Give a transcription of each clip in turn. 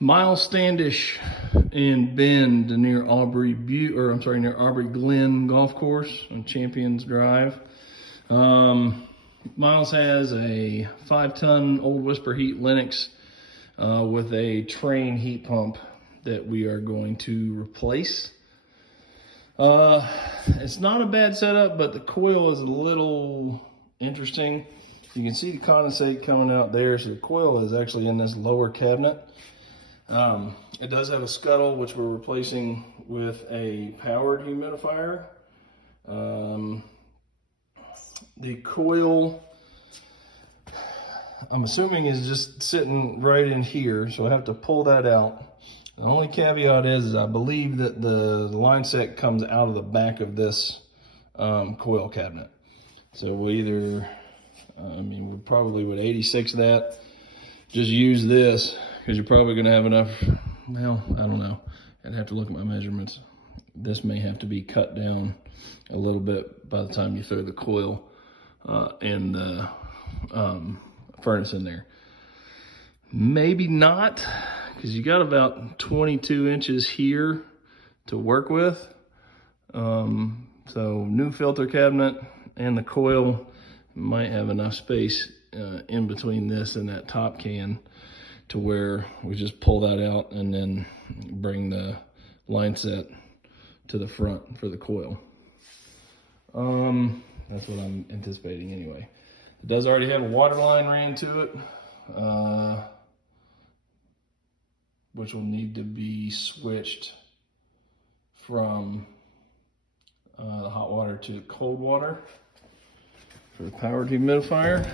Miles Standish in Bend near near Aubrey Glen Golf Course on Champions Drive. Miles has a 5-ton Old Whisper Heat Lennox with a Train heat pump that we are going to replace. It's not a bad setup, but the coil is a little interesting. You can see the condensate coming out there, so the coil is actually in this lower cabinet. It does have a scuttle, which we're replacing with a powered humidifier. The coil, I'm assuming, is just sitting right in here, so I have to pull that out. The only caveat is I believe that the line set comes out of the back of this coil cabinet. So we'll either, we probably would 86 that, just use this, because you're probably going to have enough. Well, I don't know. I'd have to look at my measurements. This may have to be cut down a little bit by the time you throw the coil and the furnace in there. Maybe not, because you got about 22 inches here to work with. So new filter cabinet and the coil might have enough space in between this and that top can to where we just pull that out and then bring the line set to the front for the coil. That's what I'm anticipating anyway. It does already have a water line ran to it, which will need to be switched from the hot water to cold water for the powered humidifier.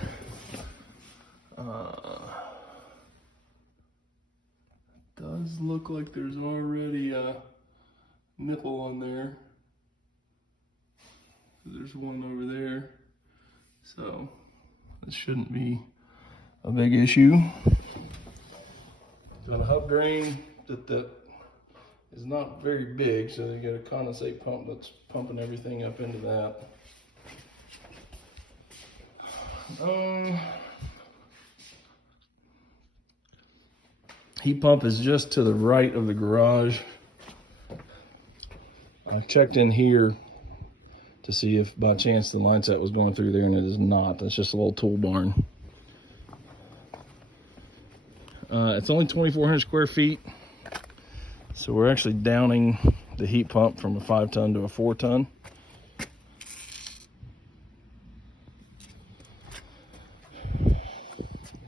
Does look like there's already a nipple on there. There's one over there, so this shouldn't be a big issue. Got a hub drain that is not very big, so you got a condensate pump that's pumping everything up into that. Heat pump is just to the right of the garage. I checked in here to see if by chance the line set was going through there, and it is not. That's just a little tool barn. It's only 2,400 square feet, so we're actually downing the heat pump from a 5-ton to a 4-ton.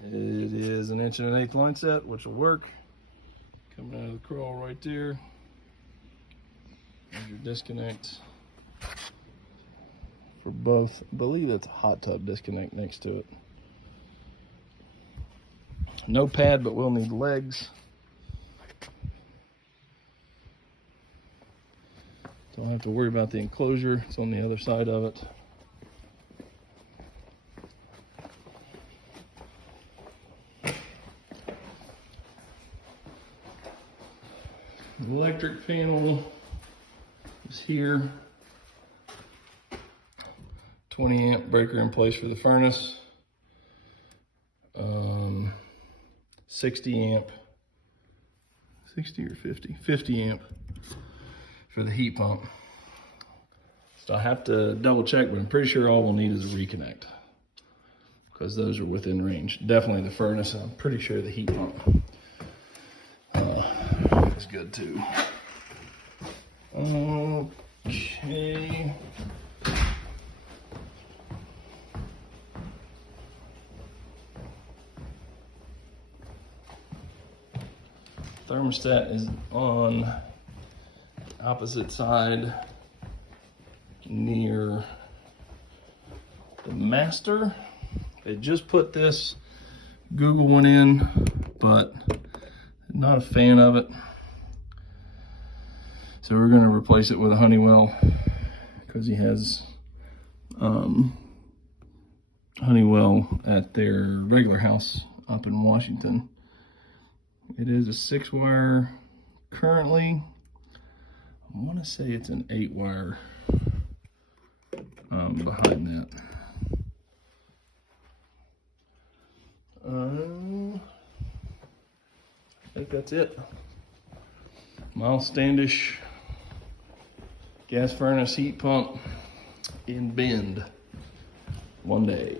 It is an 1 1/8 line set, which will work. Coming out of the crawl right there. There's your disconnect for both. I believe that's a hot tub disconnect next to it. No pad, but we'll need legs. Don't have to worry about the enclosure. It's on the other side of it. The electric panel is here. 20 amp breaker in place for the furnace. 60 amp, 60 or 50? 50 amp for the heat pump. So I have to double check, but I'm pretty sure all we'll need is a reconnect, because those are within range. Definitely the furnace, and I'm pretty sure the heat pump is good too. Okay. Thermostat is on the opposite side near the master. They just put this Google one in, but not a fan of it. So we're gonna replace it with a Honeywell, because he has Honeywell at their regular house up in Washington. It is a 6-wire currently. I want to say it's an 8-wire behind that. think that's it. Miles Standish gas furnace heat pump in Bend one day.